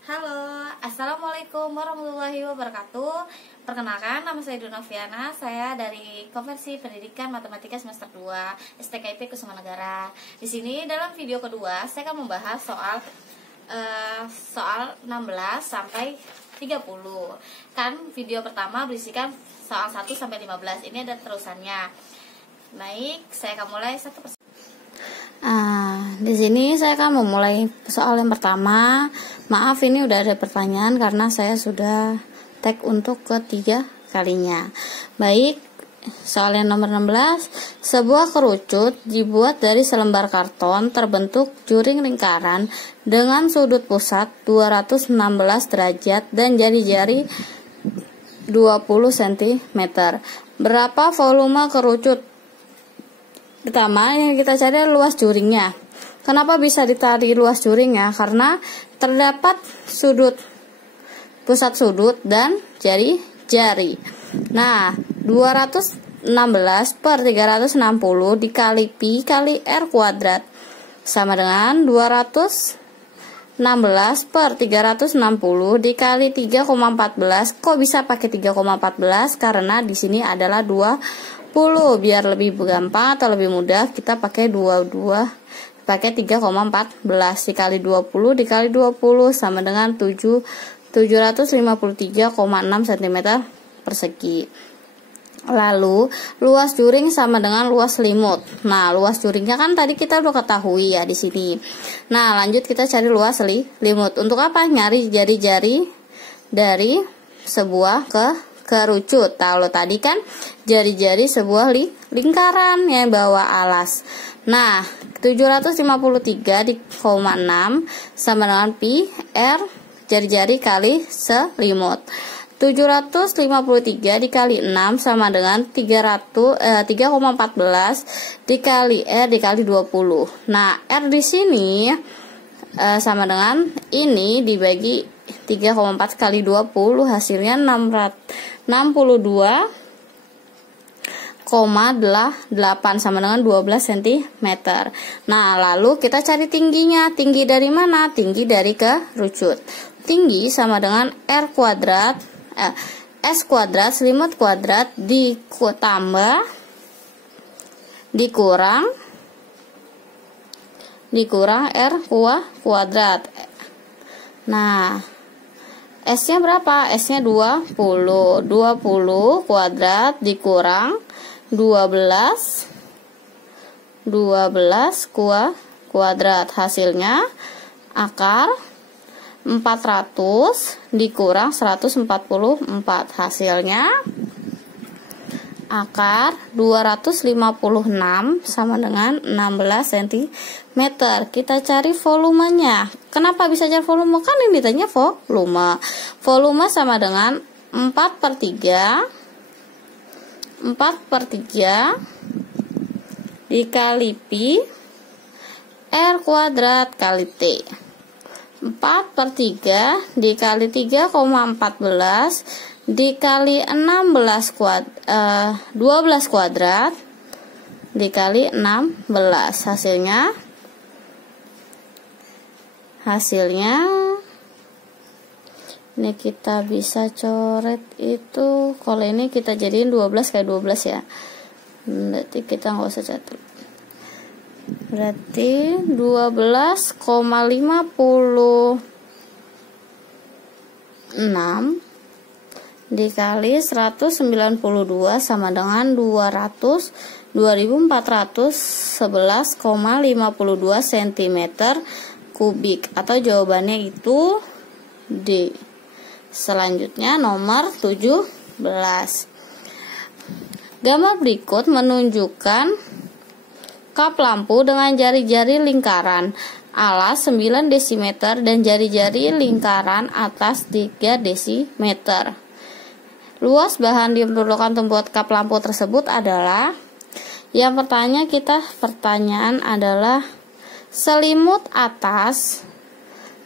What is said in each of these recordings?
Halo, Assalamualaikum warahmatullahi wabarakatuh. Perkenalkan, nama saya Dunoviana. Saya dari Konversi Pendidikan Matematika semester 2 STKIP Kusuma Negara. Di sini dalam video kedua saya akan membahas soal 16 sampai 30. Kan video pertama berisikan soal 1 sampai 15. Ini ada terusannya. Baik, saya akan mulai satu persatu. Di sini saya akan memulai soal yang pertama. Maaf, ini udah ada pertanyaan karena saya sudah tag untuk ketiga kalinya. Baik, soal yang nomor 16. Sebuah kerucut dibuat dari selembar karton terbentuk juring lingkaran dengan sudut pusat 216 derajat dan jari-jari 20 cm. Berapa volume kerucut? Pertama yang kita cari adalah luas juringnya. Kenapa bisa dicari luas juringnya? Karena terdapat pusat sudut dan jari-jari. Nah, 216 per 360 dikali pi kali r kuadrat sama dengan 216 per 360 dikali 3,14. Kok bisa pakai 3,14? Karena di sini adalah 20. Biar lebih gampang atau lebih mudah, kita pakai 3,14 dikali 20 dikali 20 sama dengan 753,6 cm persegi. Lalu luas juring sama dengan luas selimut. Nah, luas juringnya kan tadi kita udah ketahui ya di sini. Nah, lanjut kita cari luas selimut. Untuk apa? Nyari jari-jari dari sebuah kerucut. Kalau tadi kan jari-jari sebuah lingkaran yang bawa alas. Nah, 753,6 sama dengan pi r jari-jari kali selimut. 753 dikali 6 sama dengan 3,14 dikali r dikali 20. Nah, r di sini sama dengan ini dibagi 3,4 kali 20 hasilnya 62,8 sama dengan 12 cm. Nah, lalu kita cari tingginya. Tinggi dari mana? Tinggi dari kerucut. Tinggi sama dengan r kuadrat s kuadrat selimut kuadrat ditambah dikurang r kuadrat. Nah, S-nya berapa? S-nya 20 kuadrat dikurang 12 kuadrat. Hasilnya akar 400 dikurang 144. Hasilnya akar 256 sama dengan 16 cm. Kita cari volumenya. Kenapa bisa cari volume? Kan yang ditanya volume. Volume sama dengan 4/3 dikali pi r kuadrat kali t. 4/3 dikali 3,14 dikali 12 kuadrat dikali 16. Hasilnya ini kita bisa coret itu. Kalau ini kita jadiin 12 kali 12 ya. Berarti kita nggak usah catat. Berarti 12,56 dikali 192 sama dengan 2411,52 cm kubik, atau jawabannya itu D. Selanjutnya nomor 17. Gambar berikut menunjukkan kap lampu dengan jari-jari lingkaran alas 9 dm dan jari-jari lingkaran atas 3 dm. Luas bahan yang diperlukan membuat kap lampu tersebut adalah, yang pertanyaan adalah selimut atas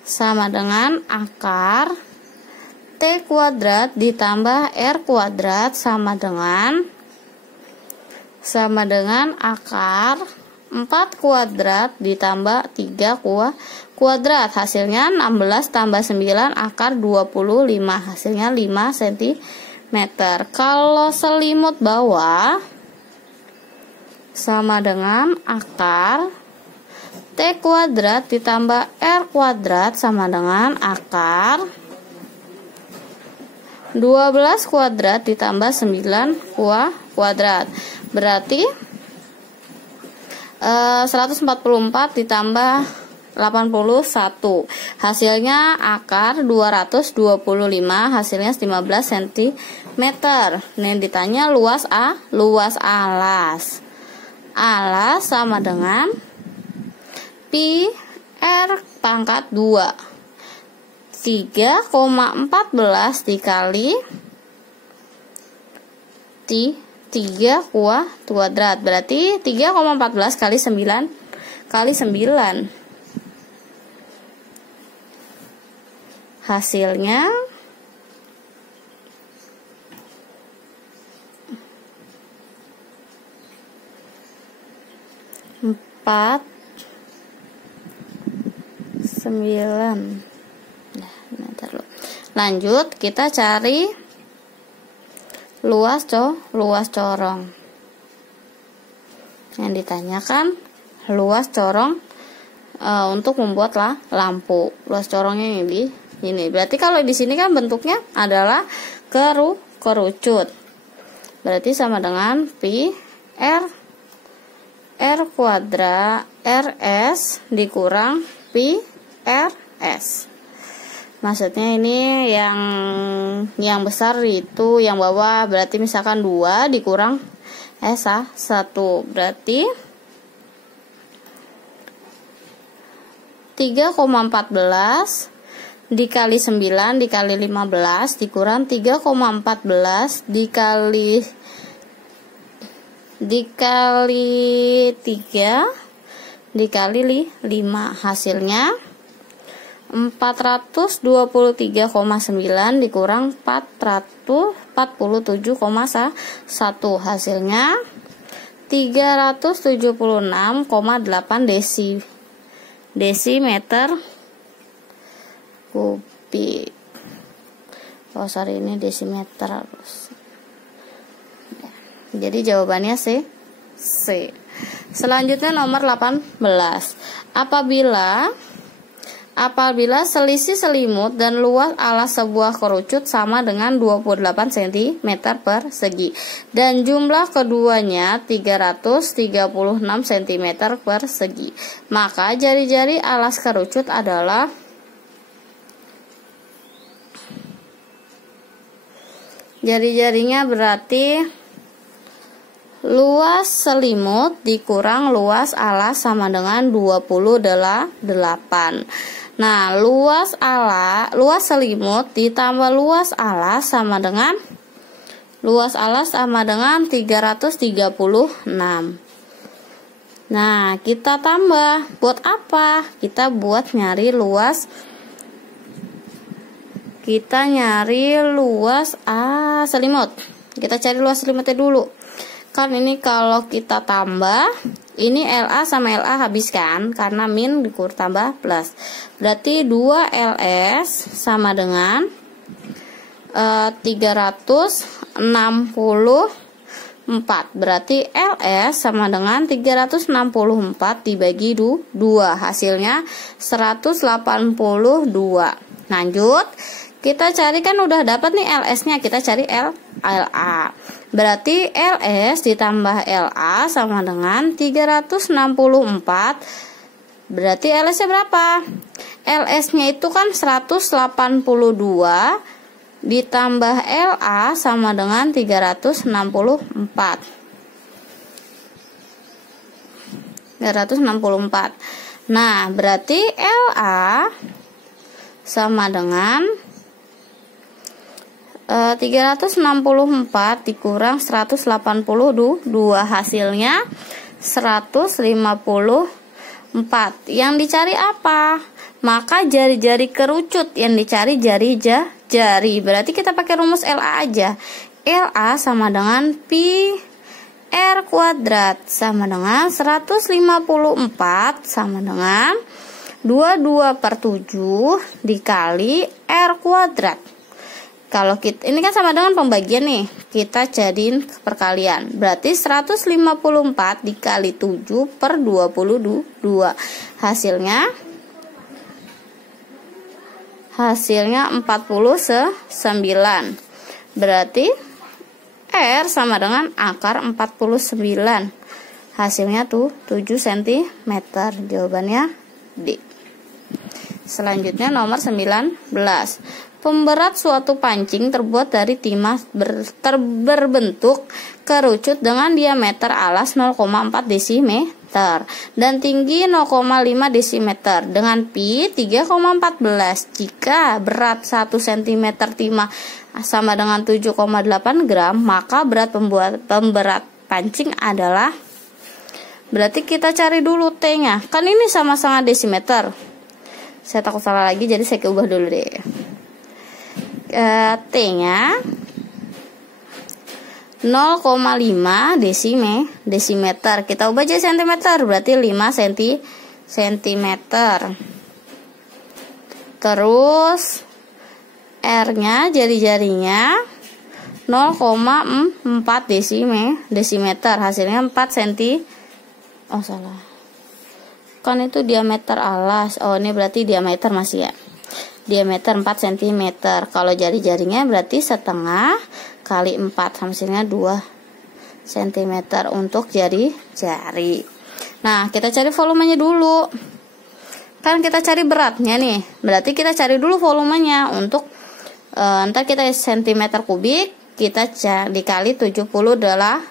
sama dengan akar T kuadrat ditambah R kuadrat sama dengan akar 4 kuadrat ditambah 3 kuadrat. Hasilnya 16 tambah 9 akar 25. Hasilnya 5 cm. Kalau selimut bawah sama dengan akar T kuadrat ditambah R kuadrat sama dengan akar 12 kuadrat ditambah 9 kuadrat. Berarti 144 ditambah 81. Hasilnya akar 225, hasilnya 15 cm. Nih ditanya luas alas. Alas sama dengan pi R pangkat 2. 3,14 dikali 3 kuadrat, berarti 3,14 kali 9 hasilnya 49. Lanjut kita cari luas corong. Yang ditanyakan luas corong untuk membuat lampu. Luas corongnya ini. Berarti kalau di sini kan bentuknya adalah kerucut. Berarti sama dengan pi R kuadrat RS dikurang pi RS. Maksudnya ini yang besar itu yang bawah, berarti misalkan 2 dikurang S1, berarti 3,14 dikali 9 dikali 15 dikurang 3,14 dikali 3 dikali 5, hasilnya 423,9 dikurang 447,1, hasilnya 376,8 desimeter kubik. Oh sorry, ini desimeter. Jadi jawabannya C. Selanjutnya nomor 18. Apabila selisih selimut dan luas alas sebuah kerucut sama dengan 28 cm persegi dan jumlah keduanya 336 cm persegi, maka jari-jari alas kerucut adalah jari-jarinya berarti luas selimut dikurang luas alas sama dengan 28. Nah, luas selimut ditambah luas alas sama dengan 336. Nah, kita tambah buat apa? Kita buat nyari luas. Kita nyari luas selimut. Kita cari luas selimutnya dulu. Kan ini kalau kita tambah, ini LA sama LA habis kan, karena min dikurang tambah plus. Berarti 2LS sama dengan 364. Berarti LS sama dengan 364 dibagi 2, hasilnya 182. Lanjut, kita cari, kan udah dapat nih LS-nya, kita cari LA. Berarti LS ditambah LA sama dengan 364. Berarti LS-nya berapa? LS-nya itu kan 182 ditambah LA sama dengan 364. Nah, berarti LA sama dengan 364 dikurang 182, hasilnya 154. Yang dicari apa? Maka jari-jari kerucut, yang dicari jari. Berarti kita pakai rumus LA aja. LA sama dengan pi R kuadrat sama dengan 154 sama dengan 22/7 dikali R kuadrat. Kalau kita ini kan sama dengan pembagian nih, kita jadiin perkalian. Berarti 154 dikali 7/22. Hasilnya 49. Berarti R sama dengan akar 49. Hasilnya tuh 7 cm. Jawabannya D. Selanjutnya nomor 19. Pemberat suatu pancing terbuat dari timah berbentuk kerucut dengan diameter alas 0,4 desimeter dan tinggi 0,5 desimeter dengan pi 3,14. Jika berat 1 cm timah sama dengan 7,8 gram, maka berat pemberat pancing adalah, berarti kita cari dulu T-nya. Kan ini sama-sama desimeter. Saya takut salah lagi, jadi saya ubah dulu deh. T-nya 0,5 desimeter. Kita ubah jadi sentimeter, berarti 5 sentimeter. Terus R-nya jari-jarinya 0,4 desimeter. Hasilnya 4 cm. Oh salah. Kan itu diameter alas. Oh ini berarti diameter masih ya. Diameter 4 cm. Kalau jari-jarinya berarti setengah kali 4, hasilnya 2 cm untuk jari-jari. Nah, kita cari volumenya dulu. Kan kita cari beratnya nih. Berarti kita cari dulu volumenya untuk ntar kita cm kubik, kita dikali 78.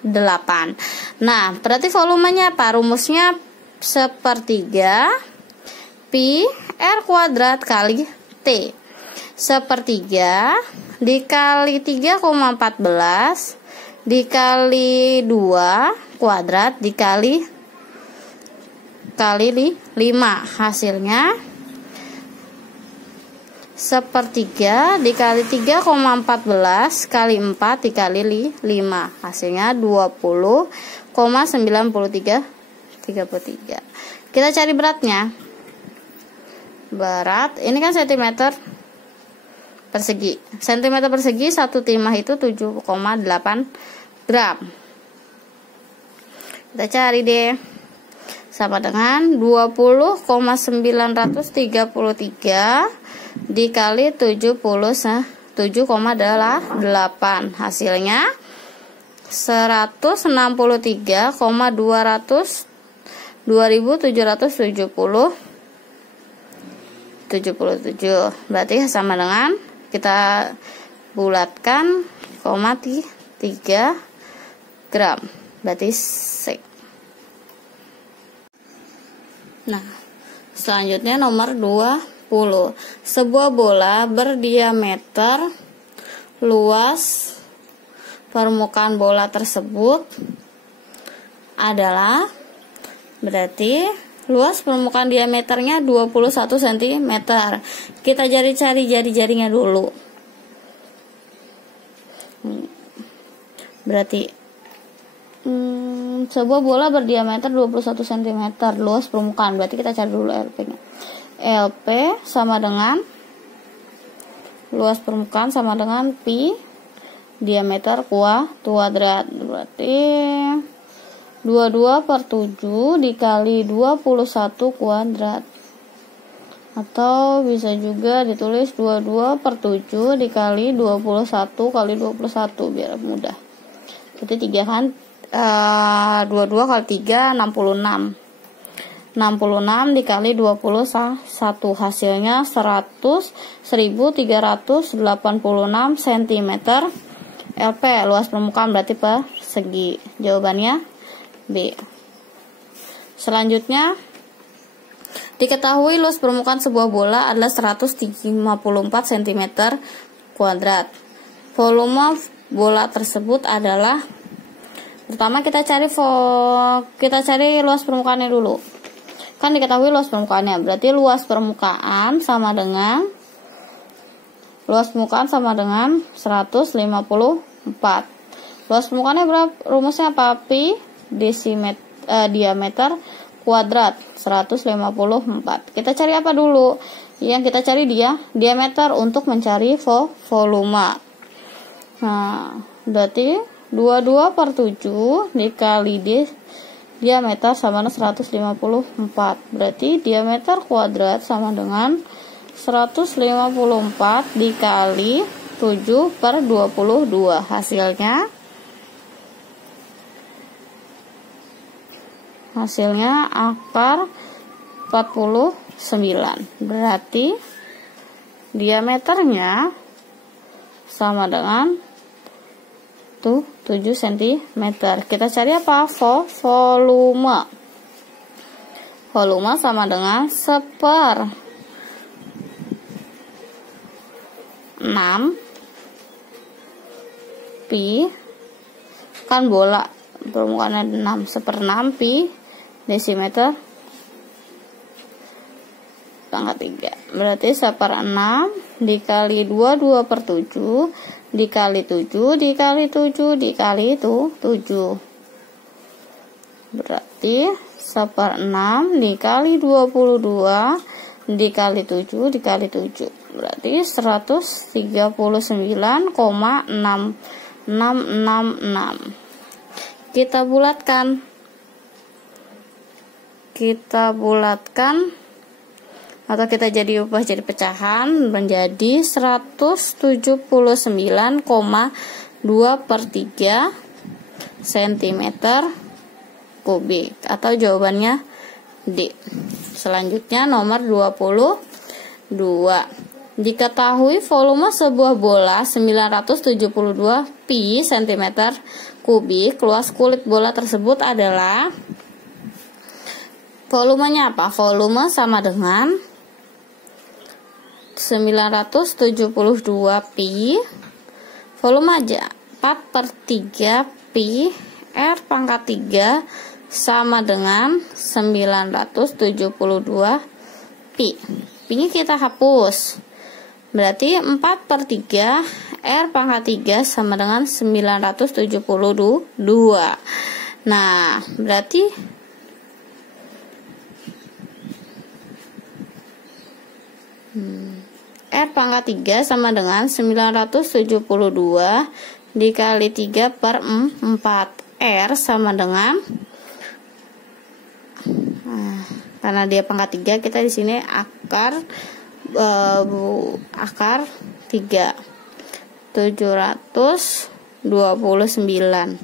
Nah, berarti volumenya apa? Rumusnya sepertiga pi R kuadrat kali T. Sepertiga dikali 3,14 dikali 2 kuadrat dikali 5. Hasilnya sepertiga dikali 3,14 kali 4 dikali 5. Hasilnya 20,93. Kita cari beratnya. Berat ini kan cm persegi. Cm persegi satu timah itu 7,8 gram. Kita cari deh. Sama dengan 20,933 dikali 77,8. Hasilnya 163,2777. Berarti sama dengan, kita bulatkan, 3 gram. Berarti sek. Nah, selanjutnya nomor 20. Sebuah bola berdiameter, luas permukaan bola tersebut adalah, berarti luas permukaan diameternya 21 cm. Kita cari jari-jarinya dulu. Berarti sebuah bola berdiameter 21 cm, luas permukaan. Berarti kita cari dulu LP-nya. LP sama dengan luas permukaan sama dengan pi diameter kuadrat. Berarti 22/7 dikali 21 kuadrat. Atau bisa juga ditulis 22/7 dikali 21 kali 21 biar mudah. Berarti 3 kan 22 kali 3 66. 66 dikali 21, hasilnya 1386 cm. LP luas permukaan berarti persegi. Jawabannya B. Selanjutnya, diketahui luas permukaan sebuah bola adalah 154 cm kuadrat. Volume bola tersebut adalah, pertama kita cari luas permukaannya dulu. Kan diketahui luas permukaannya, berarti luas permukaan sama dengan 154. Luas permukaannya berapa? Rumusnya apa? Pi diameter kuadrat 154. Kita cari apa dulu? Yang kita cari diameter untuk mencari volume. Nah, berarti 22/7 dikali diameter sama dengan 154. Berarti diameter kuadrat sama dengan 154 dikali 7/22. Hasilnya akar 49. Berarti diameternya sama dengan 7 cm. Kita cari apa? Volume. Volume sama dengan 1/6 pi, kan bola permukaannya 6, 1/6 pi desimeter pangkat 3. Berarti 1/6 dikali 22/7 dikali 7 dikali 7 dikali itu 7. Berarti 1/6 dikali 22 dikali 7 dikali 7. Berarti 139,6666. Kita bulatkan atau kita ubah jadi pecahan menjadi 179,2/3 cm kubik, atau jawabannya D. Selanjutnya nomor 22. Diketahui volume sebuah bola 972 pi cm kubik. Luas kulit bola tersebut adalah, volumenya apa? Volume sama dengan 972 pi, volume aja 4/3 pi R pangkat 3 sama dengan 972 pi. Pi-nya kita hapus. Berarti 4/3 R pangkat 3 sama dengan 972. Nah, berarti R pangkat 3 sama dengan 972 dikali 3/4. R sama dengan, karena dia pangkat 3, kita di sini akar 3, 729.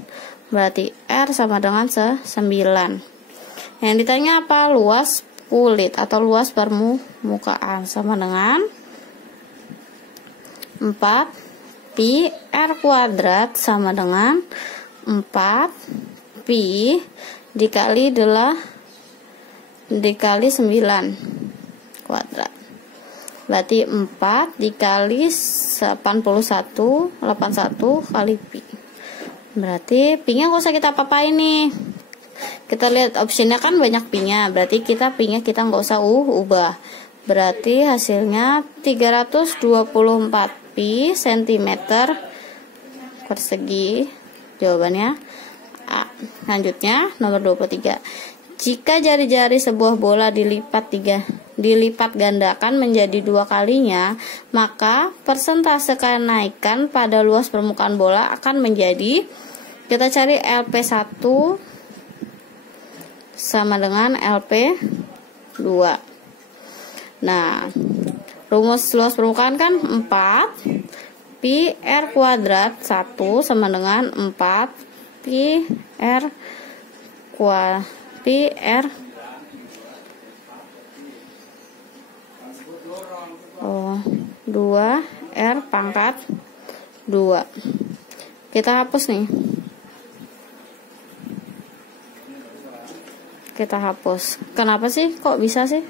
Berarti R sama dengan 9. Yang ditanya apa? Luas kulit atau luas permukaan sama dengan 4 pi R kuadrat sama dengan 4 pi dikali 9 kuadrat. Berarti 4 dikali 81 kali pi. Berarti pi-nya nggak usah kita apa-apain nih. Kita lihat opsinya kan banyak pi-nya. Berarti pi-nya kita nggak usah ubah. Berarti hasilnya 324 pi cm persegi. Jawabannya A. Selanjutnya nomor 23. Jika jari-jari sebuah bola dilipat gandakan menjadi 2 kalinya, maka persentase kenaikan pada luas permukaan bola akan menjadi, kita cari LP1 sama dengan LP2. Nah, rumus luas permukaan kan 4 pi R kuadrat 1 sama dengan 4 pi R 2 R pangkat 2. Kita hapus nih. Kenapa sih? Kok bisa sih?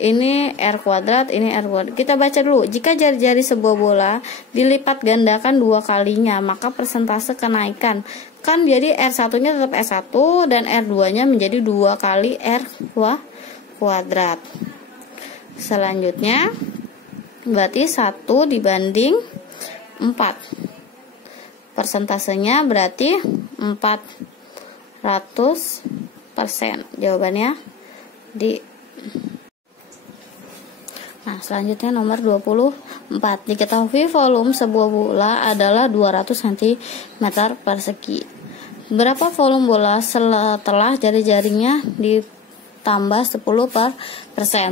Ini R kuadrat, ini R kuadrat. Kita baca dulu. Jika jari-jari sebuah bola dilipat gandakan 2 kalinya, maka persentase kenaikan. Kan jadi R1-nya tetap R1 dan R2-nya menjadi 2 kali R kuadrat. Selanjutnya, berarti 1 dibanding 4 Persentasenya berarti 400%. Jawabannya di. Nah, selanjutnya nomor 24. Diketahui volume sebuah bola adalah 200 cm persegi. Berapa volume bola setelah jari-jarinya ditambah 10%?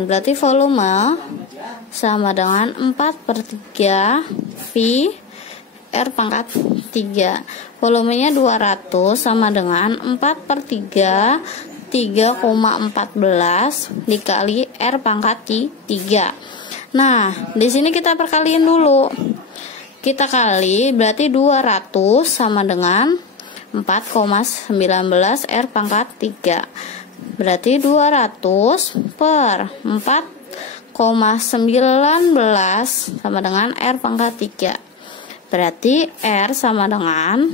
Berarti volume sama dengan 4/3 pi R pangkat 3. Volumenya 200 sama dengan 4/3 3,14 dikali R pangkat 3. Nah, di sini kita perkaliin dulu. Kita kali berarti 200 sama dengan 4,19 R pangkat 3. Berarti 200 per 4,19 sama dengan R pangkat 3. Berarti R sama dengan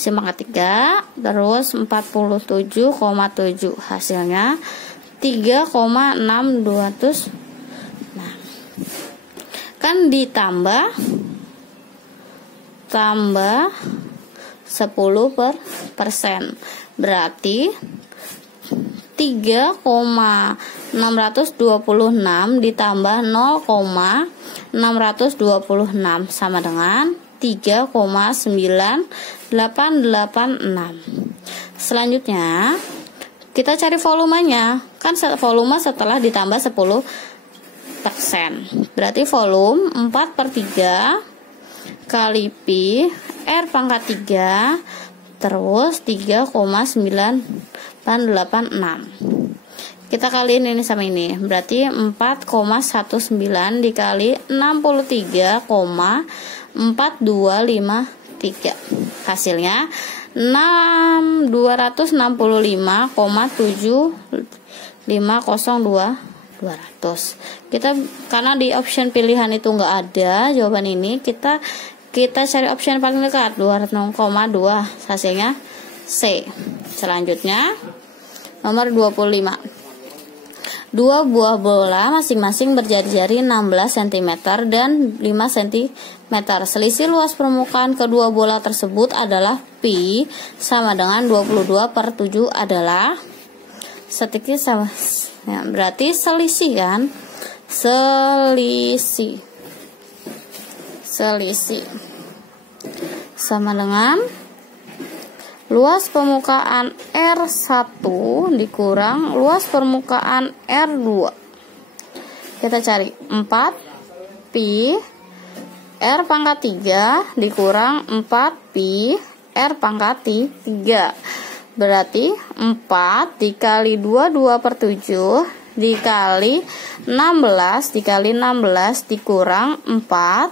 pangkat 3 terus 47,7, hasilnya 3,626. Nah, kan ditambah 10%, berarti 3,626 ditambah 0,626 sama dengan 3,9886. Selanjutnya kita cari volumenya. Kan volume setelah ditambah 10%. Berarti volume 4/3 kali pi R pangkat 3 terus 3,9886. Kita kaliin ini sama ini. Berarti 4,19 dikali 63,4253. Hasilnya 265,7502200. Kita karena di option pilihan itu enggak ada jawaban ini, kita cari option paling dekat 200,2, hasilnya C. Selanjutnya nomor 25. Dua buah bola masing-masing berjari-jari 16 cm dan 5 cm. Selisih luas permukaan kedua bola tersebut adalah pi sama dengan 22/7 adalah sedikit sama. Ya, berarti selisih kan? Selisih sama dengan luas permukaan R1 dikurang luas permukaan R2. Kita cari 4 pi R pangkat 3 dikurang 4 pi R pangkat 3. Berarti 4 dikali 22/7 dikali 16 dikali 16 dikurang 4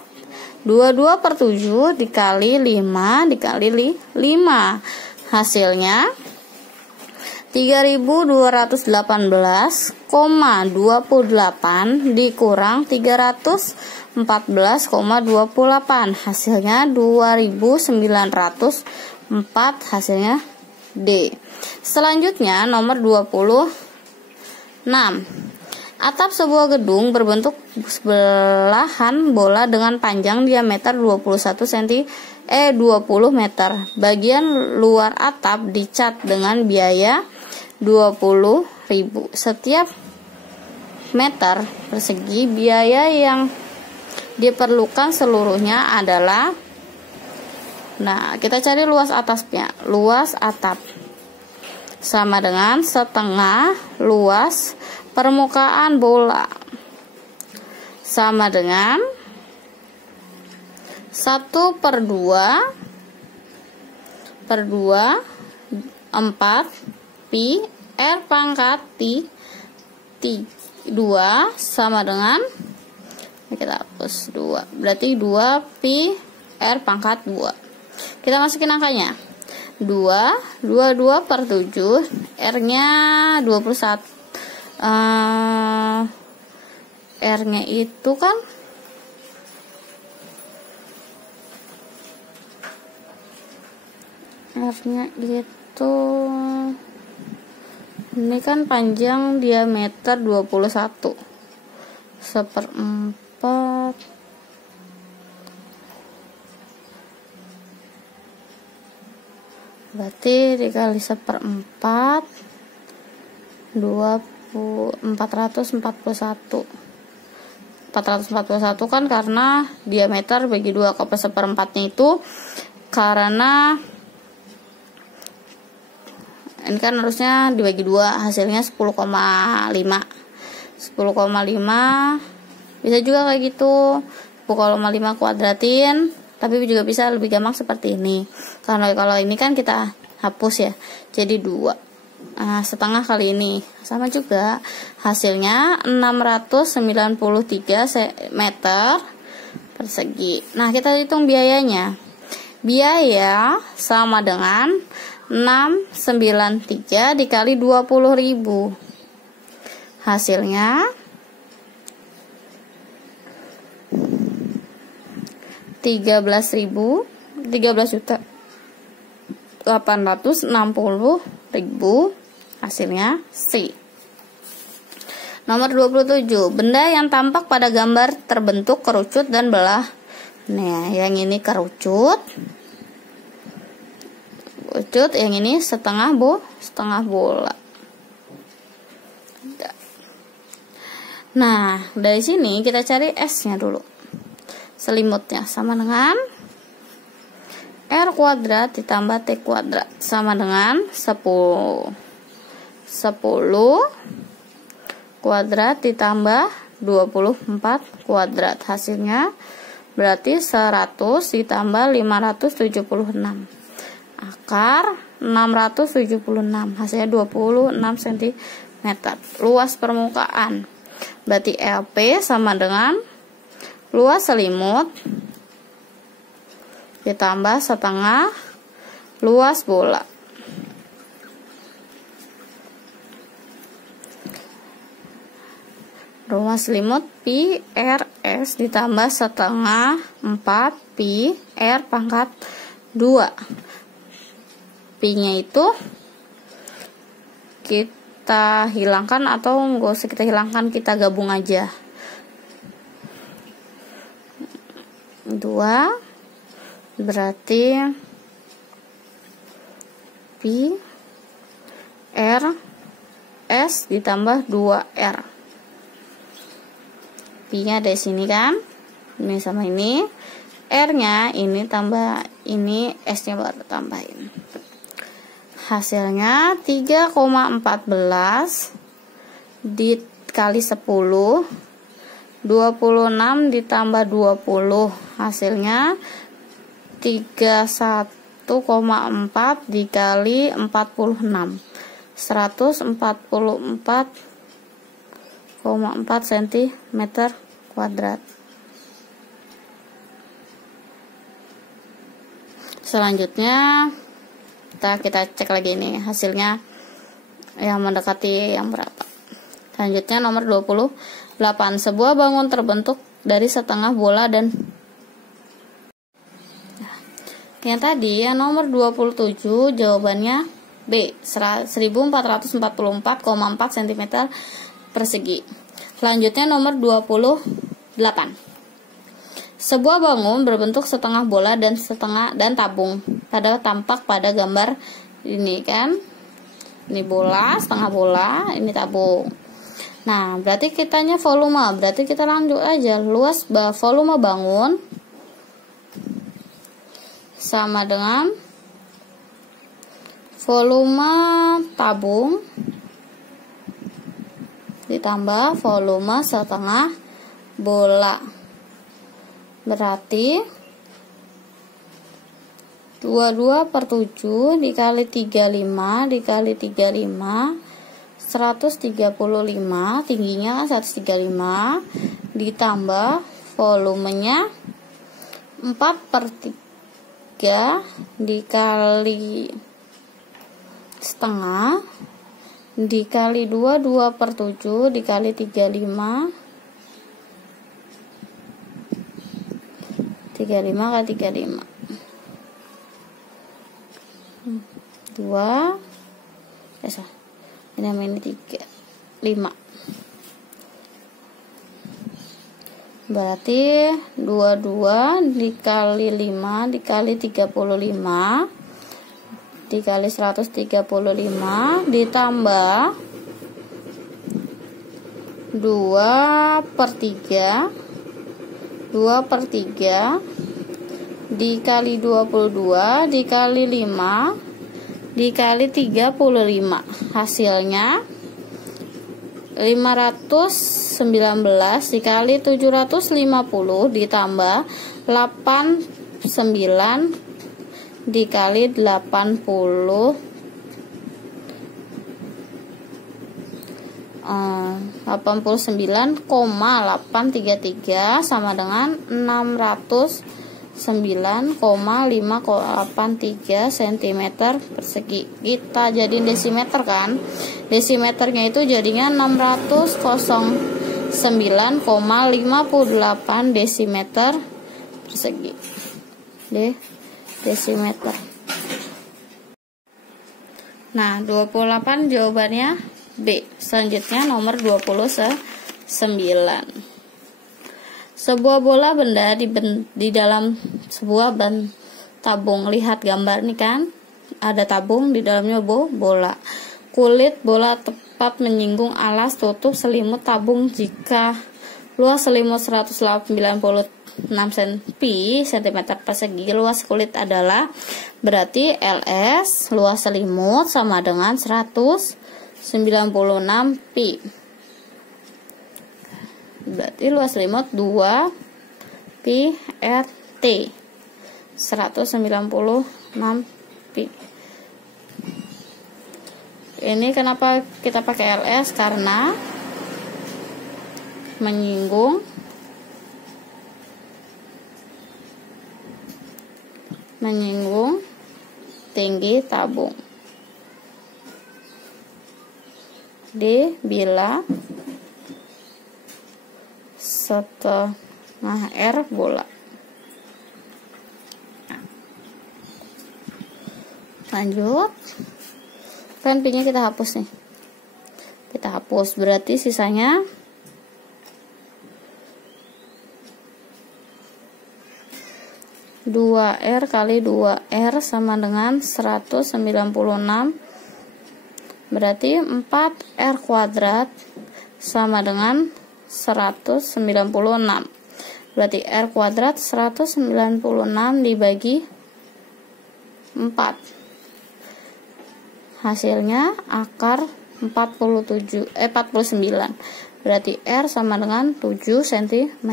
22/7 dikali 5 dikali 5, hasilnya 3218,28 dikurang 314,28, hasilnya 2904, hasilnya D. Selanjutnya nomor 26. Atap sebuah gedung berbentuk belahan bola dengan panjang diameter 20 meter. Bagian luar atap dicat dengan biaya 20.000. Setiap meter persegi biaya yang diperlukan seluruhnya adalah, nah kita cari luas atasnya. Luas atap sama dengan setengah luas permukaan bola sama dengan 1/2 4 pi R pangkat 2 sama dengan, kita hapus 2, berarti 2 pi R pangkat 2. Kita masukin angkanya 22/7, R-nya 21. R-nya itu kan R-nya itu ini kan panjang diameter 21 1/4 berarti dikali 1/4 441 kan karena diameter bagi 2. Kalau 1/4-nya itu karena ini kan harusnya dibagi 2, hasilnya 10,5. 10,5 bisa juga kayak gitu, 10,5 kuadratin, tapi juga bisa lebih gampang seperti ini. Karena kalau ini kan kita hapus ya, jadi 2. Nah, setengah kali ini sama juga, hasilnya 693 meter persegi. Nah, kita hitung biayanya. Biaya sama dengan 693 dikali 20.000. Hasilnya 13.860.000. Hasilnya C. Nomor 27. Benda yang tampak pada gambar terbentuk kerucut dan belah. Nah, yang ini kerucut. Yang ini setengah bola. Nah, dari sini kita cari S-nya dulu. Selimutnya sama dengan R kuadrat ditambah T kuadrat sama dengan 10 kuadrat ditambah 24 kuadrat. Hasilnya berarti 100 ditambah 576. Akar 676. Hasilnya 26 cm. Luas permukaan berarti LP sama dengan luas selimut ditambah setengah luas bola. Luas selimut pi RS ditambah setengah 4 pi R pangkat 2. Pi-nya itu kita hilangkan atau nggak usah kita hilangkan, kita gabung aja. 2 berarti pi R S ditambah 2R. Pi-nya dari sini kan, ini sama ini, R-nya ini tambah ini, S-nya baru tambahin. Hasilnya 3,14 dikali 10, 26 ditambah 20, hasilnya 31,4 dikali 46, 144,4 cm kuadrat. Selanjutnya kita cek lagi ini hasilnya yang mendekati yang berapa. Selanjutnya nomor 28. Sebuah bangun terbentuk dari setengah bola dan yang tadi yang nomor 27 jawabannya B, 1444,4 cm persegi. Selanjutnya nomor 28. Sebuah bangun berbentuk setengah bola dan tabung tampak pada gambar ini kan. Ini bola, setengah bola, ini tabung. Nah, berarti kitanya volume. Berarti kita lanjut aja. Luas volume bangun sama dengan volume tabung ditambah volume setengah bola. Berarti 22/7 dikali 35 dikali 35, 135, tingginya 135, ditambah volumenya 4/3 dikali setengah dikali 22/7 dikali 35 kali 35 2 ini 3 5 berarti 22 dikali 5 dikali 35 dikali 135 ditambah 2/3 dikali 22 dikali 5 dikali 35, hasilnya 519 dikali 750 ditambah 89 dikali 89,833 sama dengan 609,583 cm persegi. Kita jadiin desimeter kan, desimeternya itu jadinya 609,58 desimeter persegi. Desimeter. Nah, 28 jawabannya B. Selanjutnya nomor 29. Sebuah bola benda di dalam sebuah tabung. Lihat gambar nih kan, ada tabung, di dalamnya bola. Kulit bola tepat menyinggung alas tutup selimut tabung jika luas selimut 196 cm persegi. Luas kulit adalah, berarti LS luas selimut sama dengan 196 pi. Berarti luas selimut 2 pi RT 196 pi. Ini kenapa kita pakai LS? Karena menyinggung tinggi tabung. D bila setengah R bola. Lanjut, kan P-nya kita hapus nih, kita hapus, berarti sisanya dua R kali 2R sama dengan 196, berarti 4R kuadrat sama dengan 196. Berarti R kuadrat 196 dibagi 4. Hasilnya akar 49. Berarti R sama dengan 7 cm.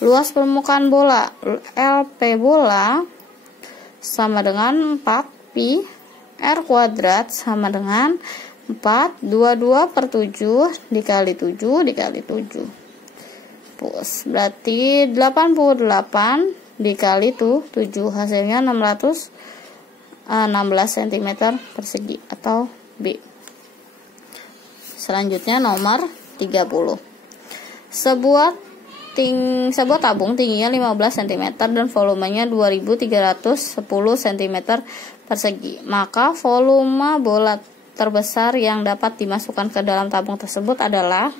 Luas permukaan bola, LP bola sama dengan 4 pi R kuadrat sama dengan 422/7 dikali 7 dikali 7. Berarti 88 dikali 7, hasilnya 616 cm persegi atau B. Selanjutnya nomor 30. Sebuah tabung tingginya 15 cm dan volumenya 2310 cm persegi. Maka volume bola terbesar yang dapat dimasukkan ke dalam tabung tersebut adalah,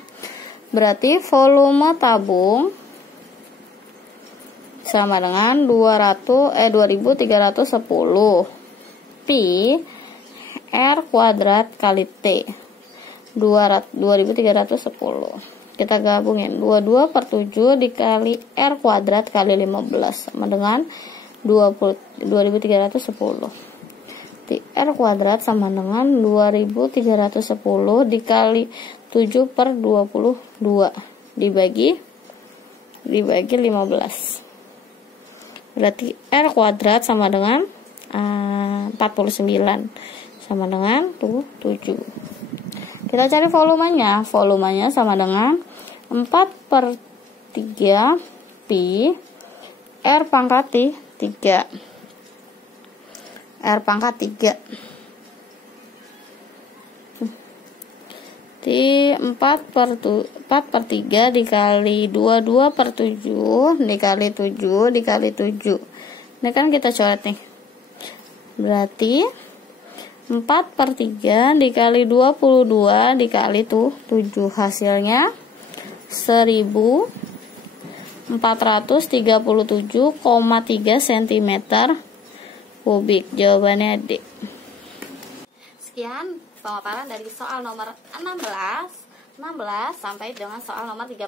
berarti volume tabung sama dengan 2310 pi R kuadrat kali T 2310. Kita gabungin 22/7 dikali R kuadrat kali 15 sama dengan 2310. R kuadrat sama dengan 2310 dikali 7/22 dibagi 15. Berarti R kuadrat sama dengan 49 sama dengan 7. Kita cari volumenya. Volumenya sama dengan 4/3 pi R pangkat 3. R pangkat 3 di 4/3 dikali 22/7 dikali 7 dikali 7. Ini kan kita coret nih, berarti 4/3 dikali 22 dikali 7, hasilnya 1437,3 cm kubik. Jawabannya D. sekian pemaparan dari soal nomor 16 sampai dengan soal nomor 30.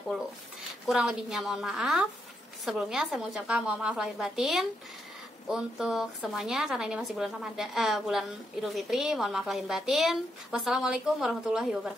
Kurang lebihnya mohon maaf. Sebelumnya saya mengucapkan mohon maaf lahir batin untuk semuanya karena ini masih bulan Ramadan, bulan Idul Fitri. Mohon maaf lahir batin. Wassalamualaikum warahmatullahi wabarakatuh.